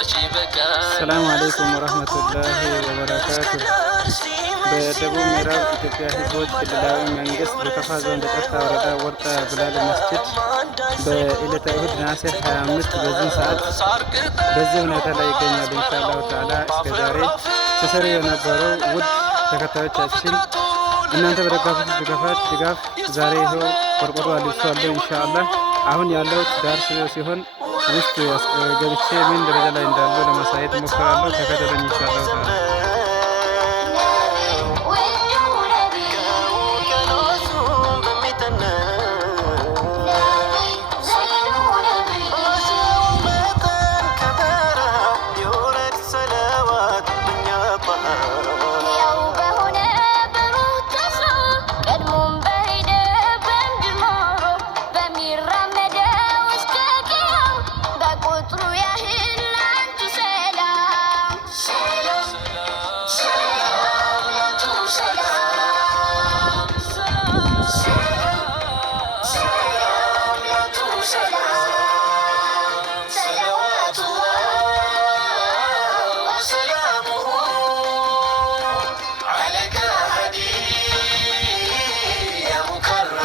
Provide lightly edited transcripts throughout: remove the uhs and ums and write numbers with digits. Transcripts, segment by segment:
السلام عليكم ورحمة الله وبركاته. በደቡብ ምዕራብ ኢትዮጵያ ሕዝቦች ክልላዊ መንግስት በከፋ ዞን በጨፋ ወረዳ ወርጣ ብላሎ መስጂድ በዕለተ እሁድ ነሐሴ 25 በዚህ ሰዓት በዚህ ሁኔታ ላይ ይገኛል። ኢንሻአላሁ ተዓላ እስከዛሬ ሲሰሩ የነበረው ውድ ተከታዮቻችን እናንተ በደጋፊዎች ድጋፍ ዛሬ ይኸው ቆርቆሮ አልብሷለሁ። ኢንሻአላህ አሁን ያለው ዳር ሲሆን ውስጥ ገብቼ ምን ደረጃ ላይ እንዳለው ለማሳየት ሞክራለሁ። ተከተለኝ ኢንሻአላህ ተዓላ።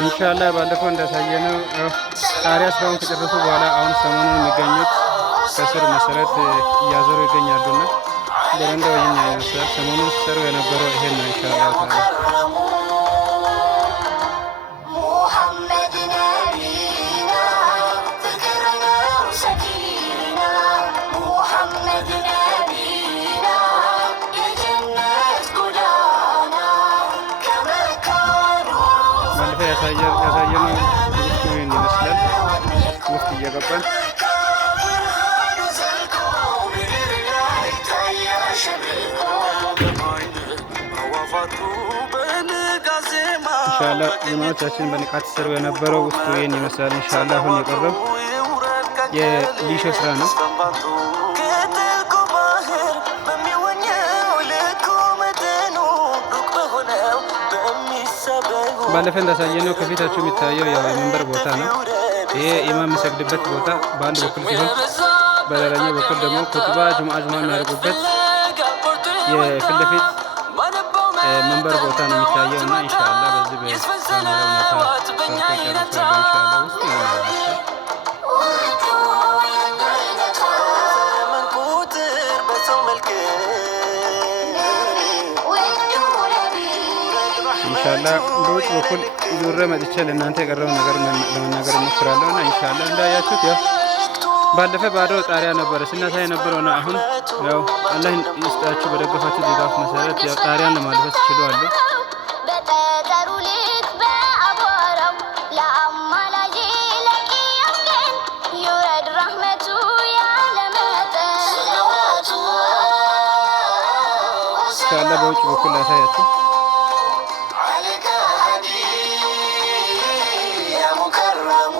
ኢንሻአላህ ባለፈው እንዳሳየነው ጣሪያ ስራውን ከጨረሱ በኋላ አሁን ሰሞኑን የሚገኙት ከስር መሰረት እያዞሩ ይገኛሉና በረንዳው ይህን ይመስላል። ሰሞኑን ሲሰሩ የነበረው ይሄን ነው። ኢንሻአላህ ታላ ያሳየነው ውስጡ ይህን ይመስላል። ውስጥ እየገባን ኢንሻአላህ ጀማዓታችን በንቃት ሲሰሩ የነበረው ውስጡ ይህን ይመስላል። ኢንሻአላህ አሁን የቀረው የሊሾ ስራ ነው። ባለፈ እንዳሳየነው ከፊታችሁ የሚታየው ያው የመንበር ቦታ ነው። ይሄ ኢማም የሚሰግድበት ቦታ በአንድ በኩል ሲሆን በሌላኛው በኩል ደግሞ ኩጥባ ጁምዓ የሚያደርጉበት የፊት ለፊት መንበር ቦታ ነው የሚታየው እና ኢንሻአላህ በዚህ በሳማራ ሁኔታ ሰርቶ ጨርሰዋል። ኢንሻአላህ ውስጥ ኢንሻአላህ በውጭ በኩል ዙሬ መጥቼ ለእናንተ የቀረውን ነገር ለመናገር እሞክራለሁ እና ኢንሻአላህ እንዳያችሁት ያው ባለፈ ባዶ ጣሪያ ነበረ ስናሳይ የነበረው ነው። አሁን ያው አላህ ይስጣችሁ በደገፋችሁ ድጋፍ መሰረት ያው ጣሪያን ለማልበስ ችሏል። ኢንሻአላህ በውጭ በኩል ላሳያችሁ።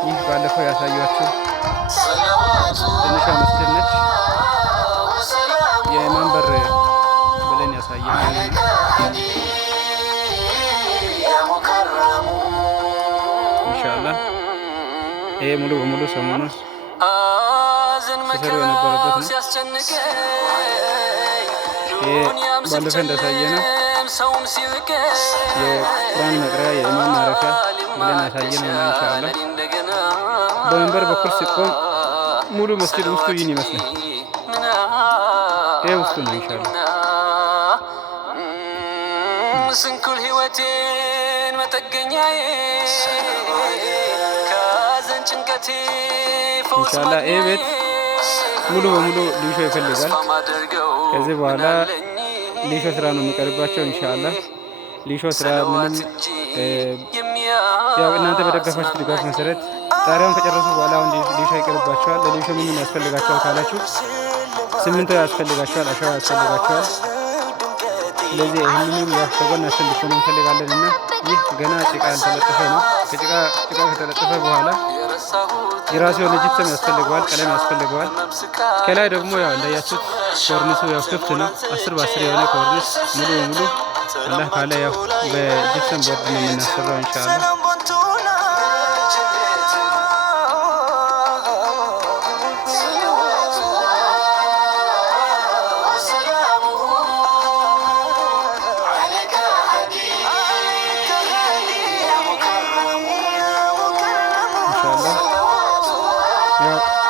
ይህ ባለፈው ያሳያችሁ ትንሿ መስጂድ ነች። የኢማም በር ብለን ያሳየን ኢንሻአላህ። ይሄ ሙሉ በሙሉ ሰሞኑን ሲሰሩ የነበረበት ነው። ይሄ ባለፈው እንዳሳየነው የቁርአን መቅሪያ የኢማም ማረፊያ ብለን ያሳየነው ነው። ኢንሻአላህ በመንበር በኩል ሲቆም ሙሉ መስጂድ ውስጡ ይህን ይመስላል። ይሄ ውስጡ ነው። ኢንሻአላህ ስንኩል ህይወቴን መጠገኛዬ ካዘን ጭንቀቴ ኢንሻአላህ ይሄ ቤት ሙሉ በሙሉ ሊሾ ይፈልጋል። ከዚህ በኋላ ሊሾ ስራ ነው የሚቀርባቸው። ኢንሻአላህ ሊሾ ስራ ምንም ያው እናንተ በደገፋችሁ ድጋፍ መሰረት ጣሪያውን ከጨረሱ በኋላ አሁን ሊሾ ይቀርባቸዋል። ለሊሾ ምን ያስፈልጋቸዋል ካላችሁ ሲሚንቶ ያስፈልጋቸዋል፣ አሸዋ ያስፈልጋቸዋል። ስለዚህ ይህንንም ያው ከጎናችን እንድትሆኑ እንፈልጋለን እና ይህ ገና ጭቃ ያልተለጠፈ ነው። ጭቃው ከተለጠፈ በኋላ የራሱ የሆነ ጅፕሰም ያስፈልገዋል፣ ቀለም ያስፈልገዋል። ከላይ ደግሞ ያው እንዳያችሁት ኮርኒሱ ያው ክፍት ነው። 10 በ10 የሆነ ኮርኒስ ሙሉ በሙሉ አላህ ካለ ያው በጅፕሰም ቦርድ ነው የምናሰራው ኢንሻአላህ።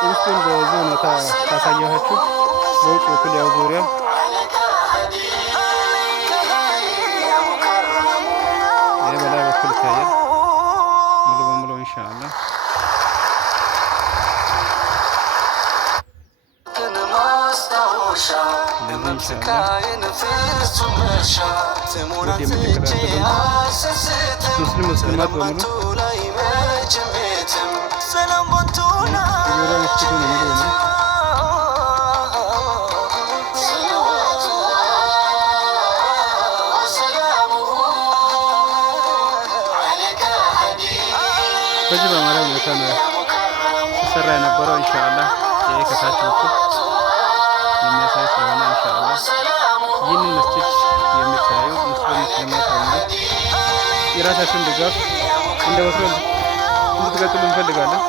ውስጡን በዚህ ሁኔታ ካሳየኋችሁ በውጭ በኩል ያው ዙሪያ የበላይ በኩል ይታያል ሙሉ በሙሉ ኢንሻአላህ። ሙስሊም ሙስሊማት በሙሉ በዚህ በማለት ሁኔታ ነው ሲሰራ የነበረው ኢንሻአላህ። ይሄ ከታች በኩል የሚያሳይ ስለሆነ ኢንሻአላህ ይህንን መስጂድ የምታዩ ሙስሊም ሙስሊማት በሙሉ የራሳችሁን ድጋፍ እንደ ወትሮ እንድትቀጥሉ እንፈልጋለን።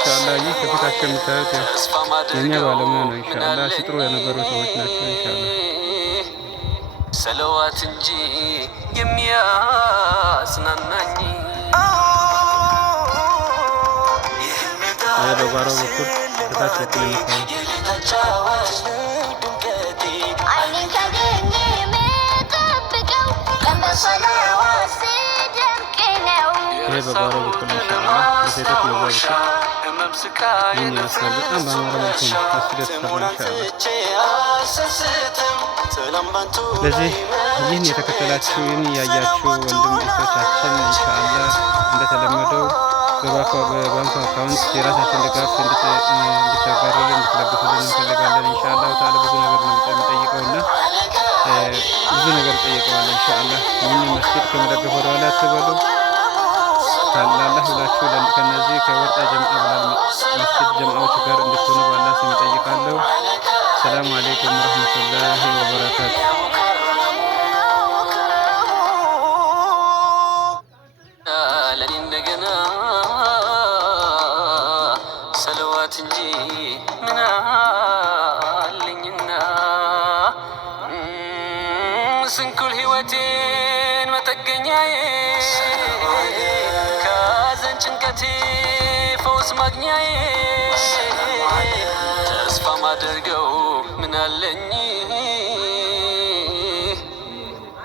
ኢንሻአላህ ይህ ከፊታቸው የምታዩት የእኛ ባለሙያ ነው። ኢንሻአላህ ሲጥሩ የነበሩ ሰዎች ናቸው። ኢንሻአላህ ሰለዋት እንጂ የሚያስናናኝ ይህ በጓሮ በኩል ከታች በኩል የሚታየው ይሄ በጓሮ በኩል ኢንሻአላህ በሴቶች መግቢያ በኩል ይህን ይመስላል። በጣም በአማረ መልኩ ነው መስጂድ የተሰራው ኢንሻአላህ። ስለዚህ ይህን የተከተላችሁ ይህን ያያችሁ ወንድም እህቶቻችን ኢንሻአላህ እንደተለመደው በባንክ አካውንት የራሳችን ድጋፍ እንድታጋሩልን እንድትለግሱልን እንፈልጋለን። ኢንሻአላህ ታላ ብዙ ነገር ነው የሚጠይቀውና ብዙ ነገር ጠይቀዋል። ኢንሻአላህ ይህን መስጂድ ከመደገፍ ወደ ኋላ አትበሉ። ካላህ ብላችሁ ከነዚህ ከወርጣ ጀምዓ ብላል መስጂድ ጀምዓዎች ጋር እንድትሆኑ ባላህ ስም እጠይቃለሁ። ሰላም አለይኩም ወራህመቱላሂ ወበረካቱ። ለእንደገና ሰለዋት እንጂ ምን አለኝና ስንኩል ህይወቴን መጠገኛዬ ጭንቀቴ ፈውስ ማግኛዬ ተስፋ ማደርገው ምን አለኝ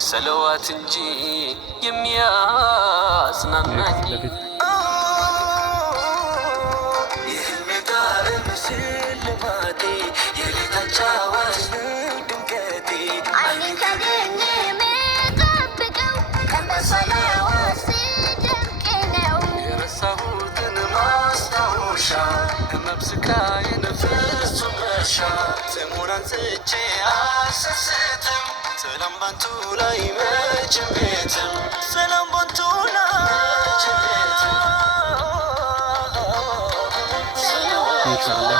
ሰለዋት እንጂ የሚያስናናኝ መብስካዬን ፍጹም መርሻ ስሙናን ጽቼ አልሰስትም ሰላም ባንቱ ላይ መቼም ቤትም ሰላም ባንቱ ላይ ኢንሻአላህ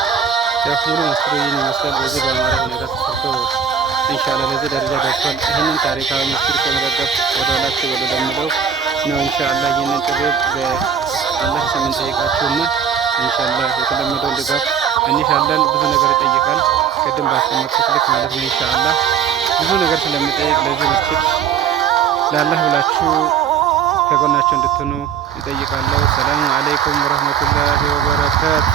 ሙሉ መስጂድ ይህን ይመስላል። በዚህ በአማረ ሁኔታ ተሰርቶ ኢንሻአላህ ለዚህ ደረጃ ደርሷል። ይህንን ታሪካዊ መስጂድ ከመደገፍ ወደ ኋላ አትበሉ ለሚለው ነው ኢንሻአላህ ይህንን ጥበብ በአላህ ስም እንጠይቃችሁና ኢንሻአላህ የተለመደውን ድጋፍ እንሻለን። ብዙ ነገር ይጠይቃል። ቅድም ባስቀመጥኩት ልክ ማለት ነው። ኢንሻአላህ ብዙ ነገር ስለሚጠይቅ ለዚህ መስጂድ ለአላህ ብላችሁ ከጎናቸው እንድትሆኑ ይጠይቃለሁ። ሰላም አለይኩም ወራህመቱላሂ ወበረካቱ።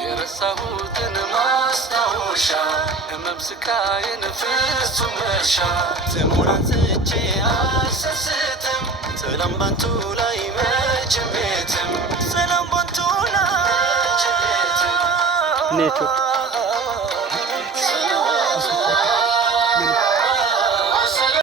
የረሳሁትን ማስታወሻ መብስካዬን ፍጹም መርሻ ስሙን አንስቼ አልሰስትም ሰላም ባንቱ ላይ መቼም ቤትም ሰላም ባንቱ ላይ መቼም ቤትም